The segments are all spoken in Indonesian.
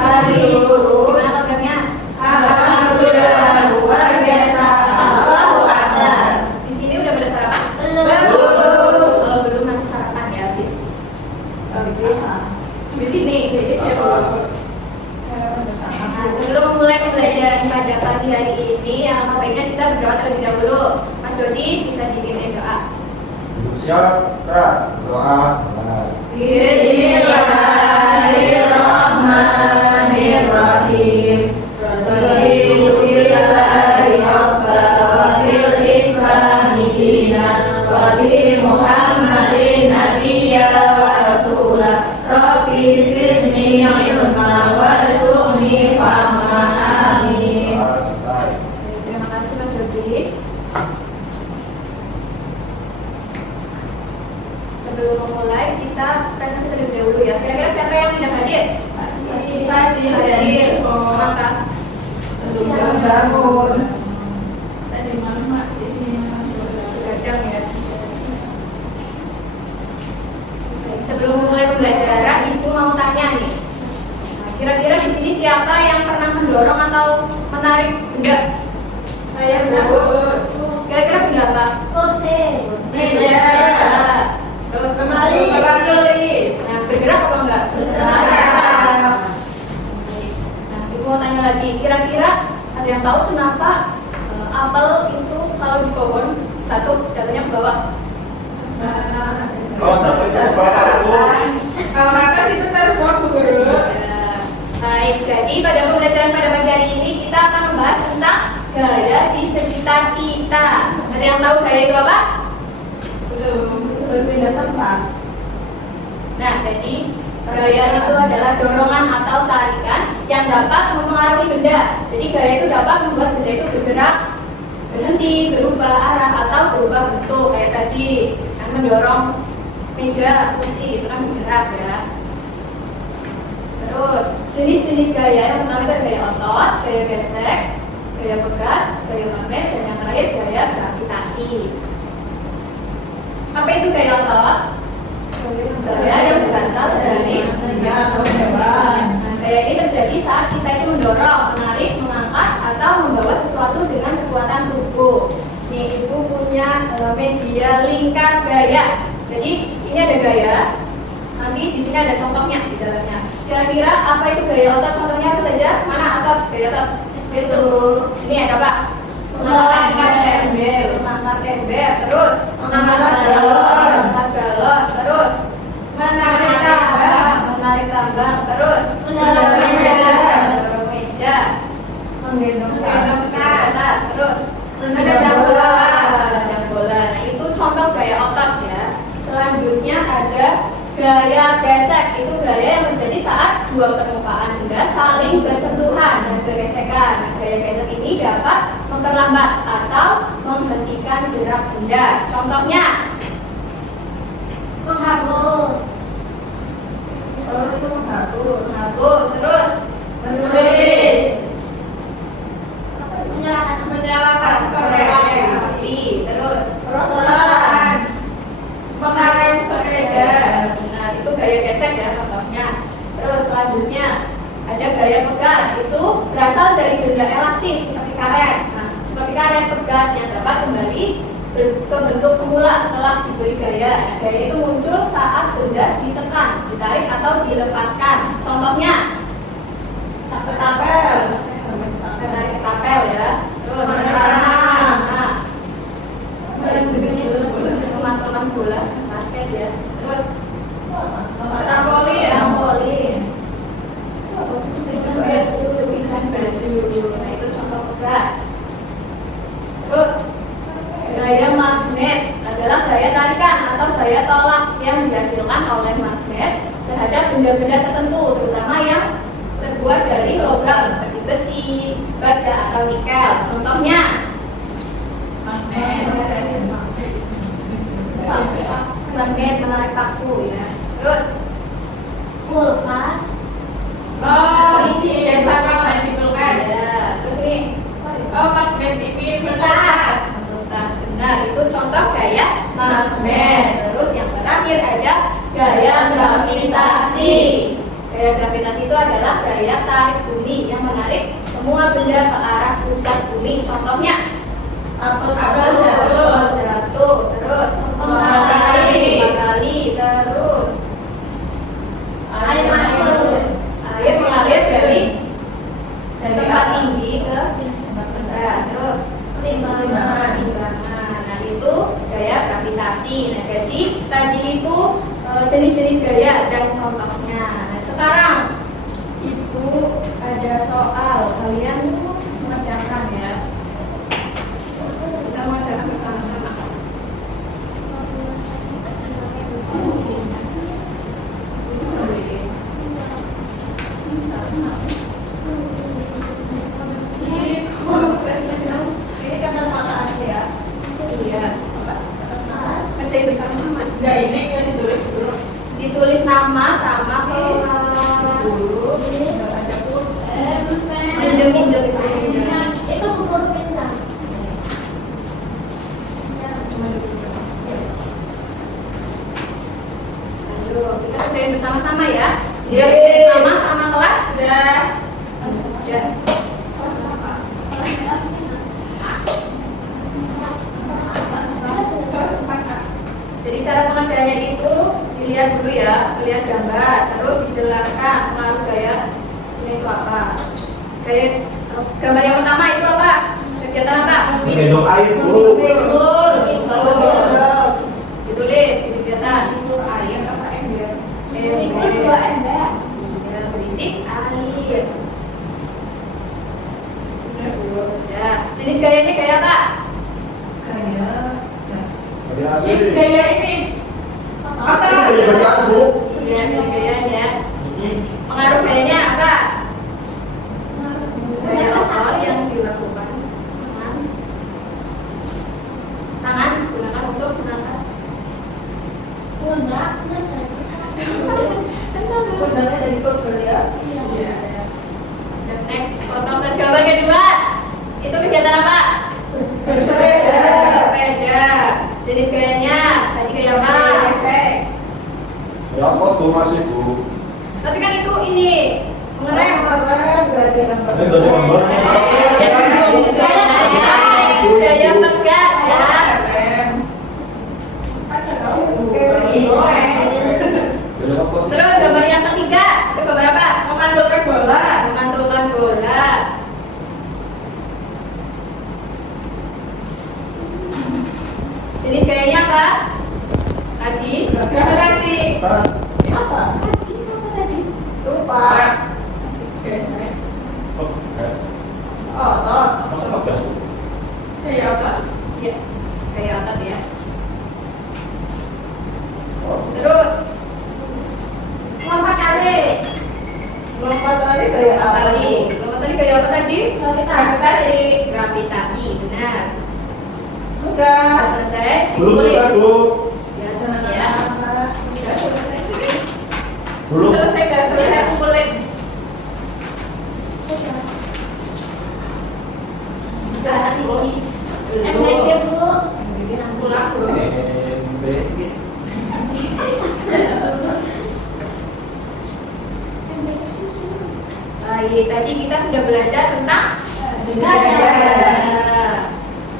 Pagi guru. Gimana kabarnya? Alhamdulillah luar biasa. Allahu Akbar. Di sini udah pada sarapan? Belum. Kalau belum nanti sarapan ya, habis ini. Nah, sebelum memulai pembelajaran pada pagi hari ini, yang baiknya kita berdoa terlebih dahulu. Mas Dodi bisa dipimpin doa. Siap, doa. Bismillahirrahmanirrahim. Alhamdulillahi rabbil alamin islami dinan wa bi Muhammadin nabiyya wa rasulah. Rabbi zidni ilma warzuqni fahma. Amin. Selesai. Terima kasih Mas Dodi. Sebelum memulai, kita presentasi terlebih dahulu ya. Kira-kira siapa yang tidak hadir? Hadir. Maka Sudah bangun. Tadi malam ini begadang ya. Oke, sebelum memulai pembelajaran, Ibu mau tanya nih. Nah, kira-kira di sini siapa yang pernah mendorong atau menarik benda? saya berangkat. Kira-kira benda apa? Kursi. Meja. Terus Lemari. Papan tulis. Nah, bergerak apa enggak? Bergerak. Nah, Ibu mau tanya lagi. Kira-kira ada yang tahu kenapa apel itu kalau di pohon jatuhnya ke bawah? Oh, sampai itu Bapak, Bu. Kalau makan itu terbuat guru. Ya. Baik, jadi pada pembelajaran pada pagi hari ini kita akan membahas tentang gaya di sekitar kita. Ada yang tahu gaya itu apa? Belum berpindah tempat. Nah, jadi gaya itu adalah dorongan atau tarikan yang dapat mempengaruhi benda. Jadi gaya itu dapat membuat benda itu bergerak, berhenti, berubah arah atau berubah bentuk. Kayak tadi kan mendorong meja, kursi itu kan bergerak ya. Terus jenis-jenis gaya yang pertama itu ada gaya otot, gaya gesek, gaya pegas, gaya magnet, dan yang terakhir gaya gravitasi. Apa itu gaya otot? Gaya yang berasal dari atau hewan. Nah, gaya ini terjadi saat kita itu mendorong, menarik, mengangkat, atau membawa sesuatu dengan kekuatan tubuh. Nih, Ibu punya media lingkar gaya. Jadi ini ada gaya. Nanti di sini ada contohnya di dalamnya. Kira-kira apa itu gaya otot? Contohnya apa saja? Mana otot? Gaya otot. Itu Ini ada apa? mengangkat ember. Mengangkat ember. Terus Mengangkat galon. Mengangkat galon. Terus Menarik tambang. menarik tambang. Terus Mendorong meja. mendorong meja. Menggendong Ke atas. Terus Menendang bola. menendang bola. Nah, itu contoh gaya otot ya. Selanjutnya ada gaya gesek. Itu gaya yang terjadi saat dua permukaan benda saling bersentuhan dan bergesekan. Nah, gaya gesek ini dapat memperlambat atau menghentikan gerak benda. Contohnya Menghapus. Oh, itu menghapus. menghapus. Terus Menulis. menyalakan Menyalakan korek. api. Terus Perosotan. Mengarem sepeda. Nah, itu gaya gesek ya contohnya. Terus selanjutnya ada gaya pegas. Itu berasal dari benda elastis seperti karet. Nah, seperti karet pegas yang dapat kembali ke bentuk semula setelah diberi gaya. Nah, gaya itu muncul saat benda ditekan, ditarik atau dilepaskan. Contohnya Ketapel. menarik ketapel ya. Terus Menarik tangan. nah, memantulkan bola basket ya. Terus Trampolin. trampolin. Jepitan baju. Nah, itu contoh pegas. Terus gaya magnet adalah gaya tarikan atau gaya tolak yang dihasilkan oleh magnet terhadap benda-benda tertentu, terutama yang terbuat dari logam seperti besi, baja atau nikel. Contohnya magnet menarik paku ya. Terus kulkas. Oh, ini yang sama kayak di kulkas. Ya, terus ini Oh, magnet TV kertas. Kertas benar, itu contoh gaya magnet. Terus yang terakhir ada gaya gravitasi. Gaya gravitasi itu adalah gaya tarik bumi yang menarik semua benda ke arah pusat bumi. Contohnya Apel jatuh, terus Lima kali, terus Air mengalir. air mengalir dari tempat atas. tinggi ke rendah, terus Timbangan. Nah, itu gaya gravitasi. Nah, jadi tadi itu jenis-jenis gaya dan contohnya. Nah, sekarang Ibu ada soal, kalian mengerjakan ya. Kita mengerjakan bersama-sama. Ini kan perkataan ya. Iya, kerjain bersama-sama. Nah, ini yang ditulis dulu. Ditulis nama sama kelas. Dulu, nggak ada pulpen. Minjem. Itu buku pintar. Ayo, kita kerjain bersama-sama ya. Dia Yeay. nama sama kelas. Udah. Ya. Jadi cara pengerjaannya itu dilihat dulu ya, lihat gambar, terus dijelaskan pengaruh gaya ini itu apa. Gaya gambar yang pertama itu apa? Kegiatan apa? Minum air dulu. Tidur. Ditulis di kegiatan. Tidur air apa ember? Itu 2 ember. Ya, berisi air. Ya, jenis gayanya gaya apa? Kayak gas. Gaya Ini gaya ini. Apa? Ini gaya Bu. Iya, ini gayanya. Pengaruh gayanya apa? Gaya apa yang dilakukan tangan gunakan untuk mengangkat. Pundak ngejar. Pundaknya jadi pegel ya. Iya. Dan next, potong dan gambar kedua. Itu kegiatan apa? Bersepeda. Sepeda. Jenis gayanya tadi gaya apa? Gesek. Ya kok cuma sih Bu. Tapi kan itu ini mengerem. Ini dari gambar. Gaya tegas ya. Gaya apa? Terus gambar yang ketiga, itu gambar apa? Memantulkan bola. Memantulkan bola. Jenis gayanya apa? Tadi. Gravitasi. Kan Apa? Tadi apa tadi? Lupa. Gesek. gas. Otot. Masa nggak gas Bu? Kayak apa? Ya, gaya otot ya. Oh. Terus lompat kali. Lompat tadi kayak apa? Lompat tadi gaya apa tadi? Gravitasi. Gravitasi, benar. Sudah. Sudah selesai. Belum Boleh. selesai Bu. Ya, jangan ya. Sudah selesai sini. Belum. Selesai nggak selesai kumpulin. Kasih. Ember Bu. Pulang Bu.Embek. Baik, tadi kita sudah belajar tentang Gaya.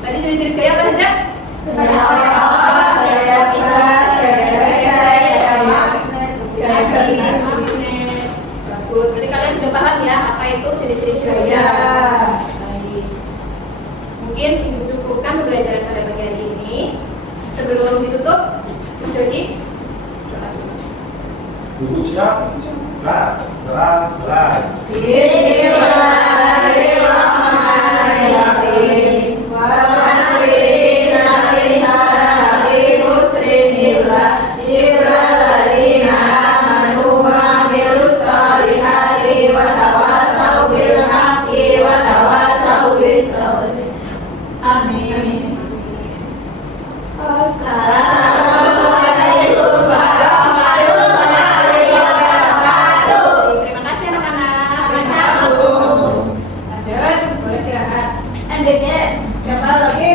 Tadi jenis-jenis gaya apa saja? Gaya otot, gaya keras, gaya gesek, gaya magnet, gaya Gaya gravitasi. magnet. Bagus, berarti kalian sudah paham ya apa itu jenis-jenis gaya. Ya. Baik. Mungkin Ibu cukupkan pembelajaran pada pagi hari ini. Sebelum ditutup, menjadi doa dulu. Duduk siap. Nah, terang. Bismillahirrahmanirrahim. Amin. Assalamualaikum warahmatullahi wabarakatuh. Terima kasih anak-anak. Sama-sama Bu. Lanjut. Boleh istirahat. MDG. Siapa lagi?